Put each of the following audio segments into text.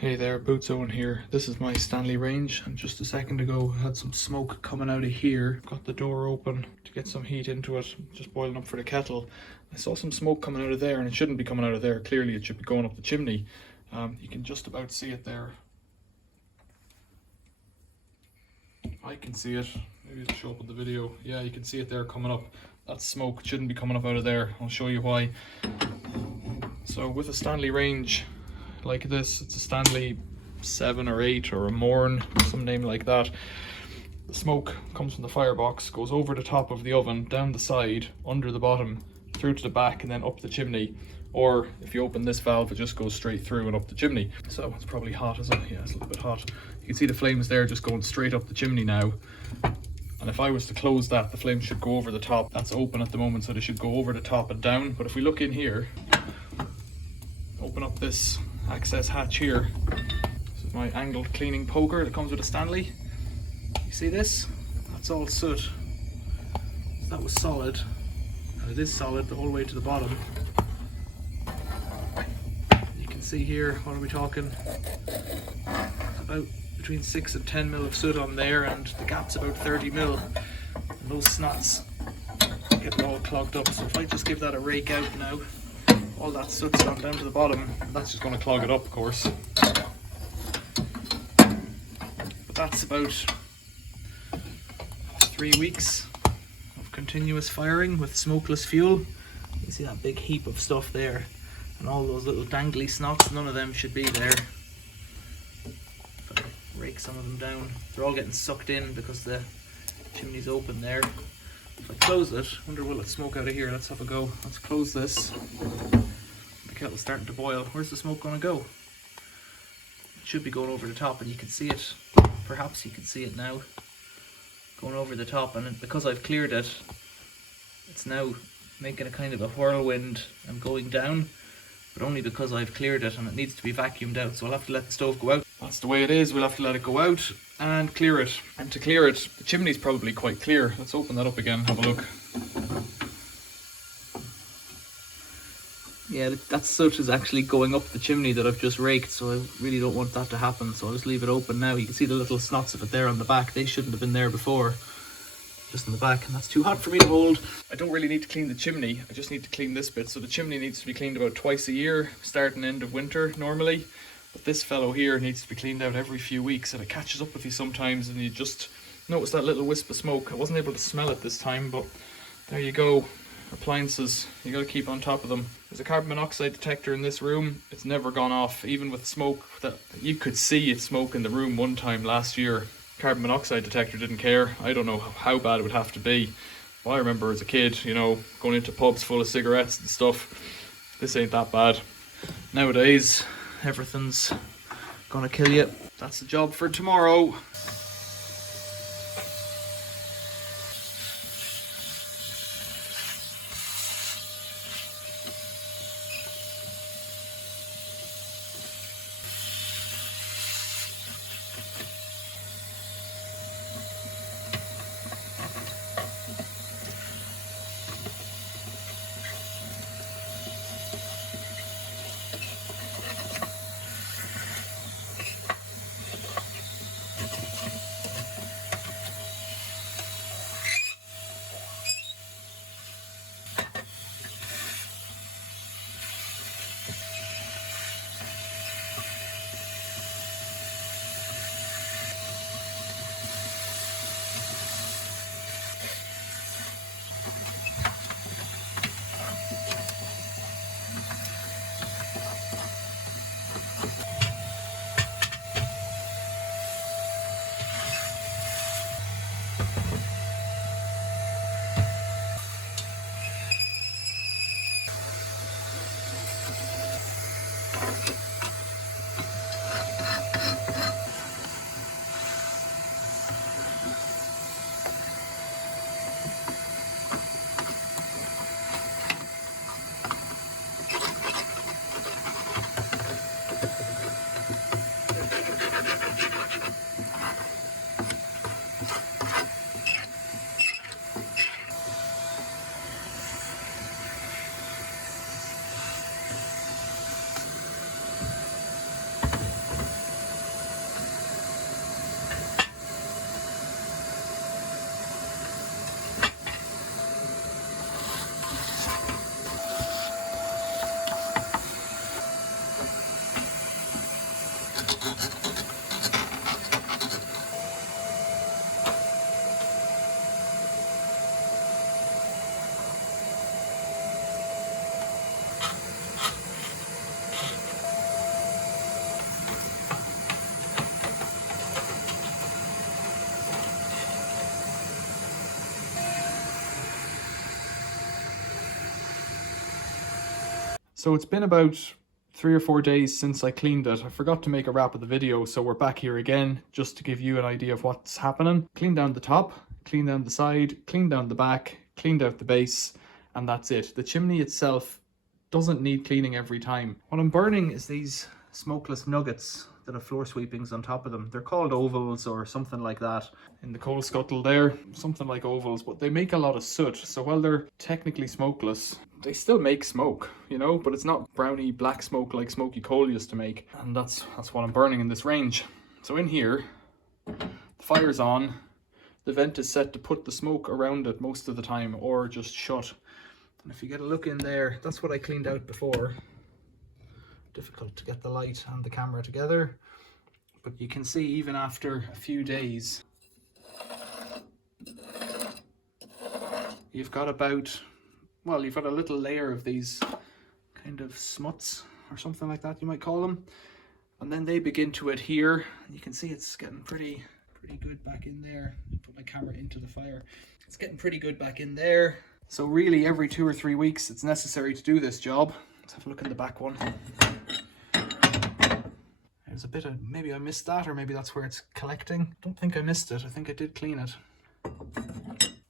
Hey there, Boots Owen here. This is my Stanley range, and just a second ago I had some smoke coming out of here. Got the door open to get some heat into it, just boiling up for the kettle. I saw some smoke coming out of there, and it shouldn't be coming out of there. Clearly it should be going up the chimney. You can just about see it there. I can see it. Maybe it'll show up in the video. Yeah, you can see it there coming up. That's smoke. It shouldn't be coming up out of there. I'll show you why. So with a Stanley range like this, it's a Stanley 7 or 8 or a Morn, some name like that. The smoke comes from the firebox, goes over the top of the oven, down the side, under the bottom, through to the back, and then up the chimney. Or if you open this valve, it just goes straight through and up the chimney. So it's probably hot, isn't it? Yeah, it's a little bit hot. You can see the flames there just going straight up the chimney now. And if I was to close that, the flames should go over the top. That's open at the moment, so they should go over the top and down. But if we look in here, open up this access hatch here. This is my angled cleaning poker that comes with a Stanley. You see this? That's all soot. That was solid, and it is solid the whole way to the bottom. You can see here, what are we talking? About between 6 and 10 mil of soot on there, and the gap's about 30 mil. And those snots get all clogged up. So if I just give that a rake out now, all that soot's gone down to the bottom. That's just going to clog it up, of course. But that's about 3 weeks of continuous firing with smokeless fuel. You see that big heap of stuff there, and all those little dangly snots. None of them should be there. If I rake some of them down, they're all getting sucked in because the chimney's open there. If I close it, wonder will it smoke out of here? Let's have a go. Let's close this. The kettle's starting to boil. Where's the smoke going to go? It should be going over the top, and you can see it. Perhaps you can see it now. Going over the top, and because I've cleared it, it's now making a kind of a whirlwind and going down, but only because I've cleared it and it needs to be vacuumed out. So I'll have to let the stove go out. That's the way it is. We'll have to let it go out and clear it. And to clear it, the chimney's probably quite clear. Let's open that up again and have a look. Yeah, that soot is actually going up the chimney that I've just raked, so I really don't want that to happen, so I'll just leave it open now. You can see the little snots of it there on the back. They shouldn't have been there before, just in the back, and that's too hot for me to hold. I don't really need to clean the chimney, I just need to clean this bit. So the chimney needs to be cleaned about twice a year, start and end of winter normally. But this fellow here needs to be cleaned out every few weeks, and it catches up with you sometimes, and you just notice that little wisp of smoke. I wasn't able to smell it this time, but there you go. Appliances, you got to keep on top of them. There's a carbon monoxide detector in this room. It's never gone off, even with smoke. That you could see it smoke in the room one time last year. Carbon monoxide detector didn't care. I don't know how bad it would have to be. Well, I remember as a kid, you know, going into pubs full of cigarettes and stuff. This ain't that bad. Nowadays, everything's gonna kill you. That's the job for tomorrow. So it's been about 3 or 4 days since I cleaned it. I forgot to make a wrap of the video, so we're back here again just to give you an idea of what's happening. Clean down the top, clean down the side, clean down the back, cleaned out the base, and that's it. The chimney itself doesn't need cleaning every time. What I'm burning is these smokeless nuggets that have floor sweepings on top of them. They're called ovals or something like that. In the coal scuttle there, something like ovals, but they make a lot of soot. So while they're technically smokeless, they still make smoke, you know, but it's not browny black smoke like smoky coal used to make. And that's what I'm burning in this range. So in here, the fire's on. The vent is set to put the smoke around it most of the time, or just shut. And if you get a look in there, that's what I cleaned out before. Difficult to get the light and the camera together, but you can see even after a few days, you've got you've got a little layer of these kind of smuts or something like that, you might call them, and then they begin to adhere. You can see it's getting pretty good back in there. Put my camera into the fire. It's getting pretty good back in there. So really every 2 or 3 weeks it's necessary to do this job. Let's have a look in the back one. There's a bit of, maybe I missed that, or maybe that's where it's collecting. Don't think I missed it. I think I did clean it.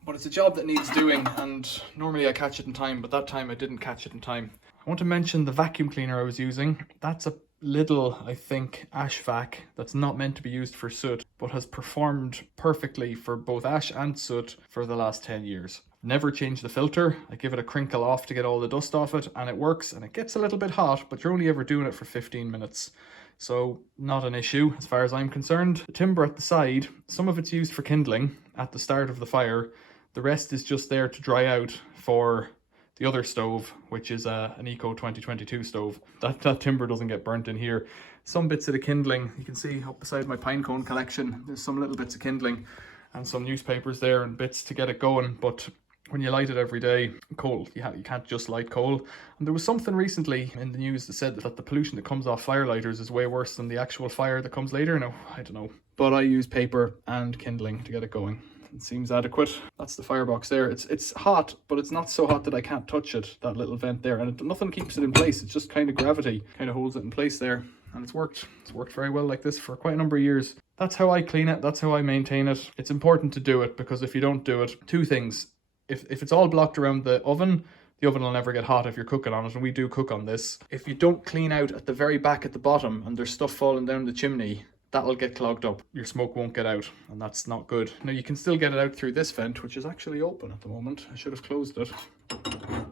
But it's a job that needs doing, and normally I catch it in time, but that time I didn't catch it in time. I want to mention the vacuum cleaner I was using. That's a little, I think, ash vac that's not meant to be used for soot, but has performed perfectly for both ash and soot for the last 10 years. Never change the filter. I give it a crinkle off to get all the dust off it, and it works, and it gets a little bit hot, but you're only ever doing it for 15 minutes. So not an issue as far as I'm concerned. The timber at the side, some of it's used for kindling at the start of the fire. The rest is just there to dry out for the other stove, which is an Eco 2022 stove. That timber doesn't get burnt in here. Some bits of the kindling, you can see up beside my pine cone collection, there's some little bits of kindling and some newspapers there and bits to get it going, but when you light it every day, coal, you can't just light coal. And there was something recently in the news that said that the pollution that comes off fire lighters is way worse than the actual fire that comes later. No, I don't know. But I use paper and kindling to get it going. It seems adequate. That's the firebox there. It's hot, but it's not so hot that I can't touch it, that little vent there. And nothing keeps it in place. It's just kind of gravity kind of holds it in place there. And it's worked. It's worked very well like this for quite a number of years. That's how I clean it. That's how I maintain it. It's important to do it, because if you don't do it, two things. If it's all blocked around the oven will never get hot if you're cooking on it, and we do cook on this. If you don't clean out at the very back at the bottom and there's stuff falling down the chimney, that'll get clogged up. Your smoke won't get out, and that's not good. Now you can still get it out through this vent, which is actually open at the moment. I should have closed it.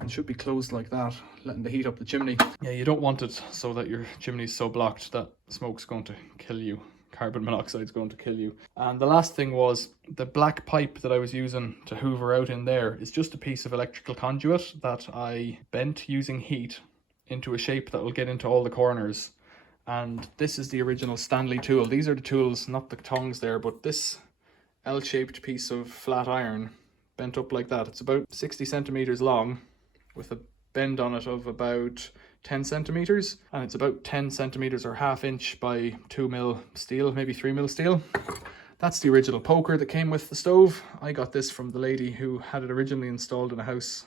It should be closed like that, letting the heat up the chimney. Yeah, you don't want it so that your chimney's so blocked that smoke's going to kill you. Carbon monoxide is going to kill you. And the last thing was the black pipe that I was using to hoover out in there is just a piece of electrical conduit that I bent using heat into a shape that will get into all the corners. And this is the original Stanley tool. These are the tools, not the tongs there, but this L-shaped piece of flat iron bent up like that. It's about 60 centimeters long with a bend on it of about 10 centimeters, and it's about 10 centimeters or ½ inch by 2 mil steel, maybe 3 mil steel. That's the original poker that came with the stove. I got this from the lady who had it originally installed in a house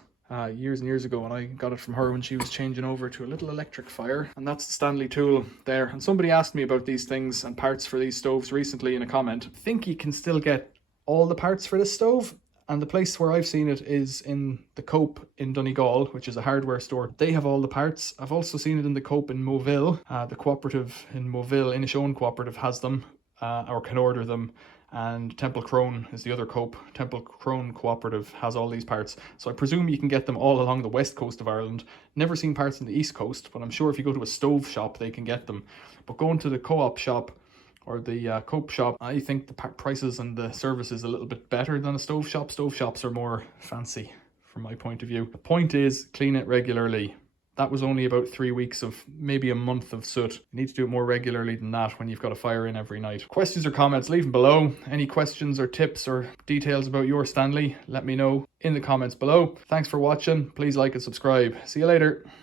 years and years ago, and I got it from her when she was changing over to a little electric fire. And that's the Stanley tool there. And somebody asked me about these things and parts for these stoves recently in a comment. I think you can still get all the parts for this stove, and the place where I've seen it is in the Cope in Donegal, which is a hardware store. They have all the parts. I've also seen it in the Cope in Moville. The cooperative in Moville, Inishowen Cooperative, has them or can order them. And Temple Crone is the other Cope. Temple Crone Cooperative has all these parts. So I presume you can get them all along the west coast of Ireland. Never seen parts in the east coast, but I'm sure if you go to a stove shop, they can get them. But going to the co-op shop or the Cope shop, I think the prices and the service is a little bit better than a stove shop. Stove shops are more fancy from my point of view. The point is, clean it regularly. That was only about 3 weeks of maybe a month of soot. You need to do it more regularly than that when you've got a fire in every night. Questions or comments, leave them below. Any questions or tips or details about your Stanley, let me know in the comments below. Thanks for watching. Please like and subscribe. See you later.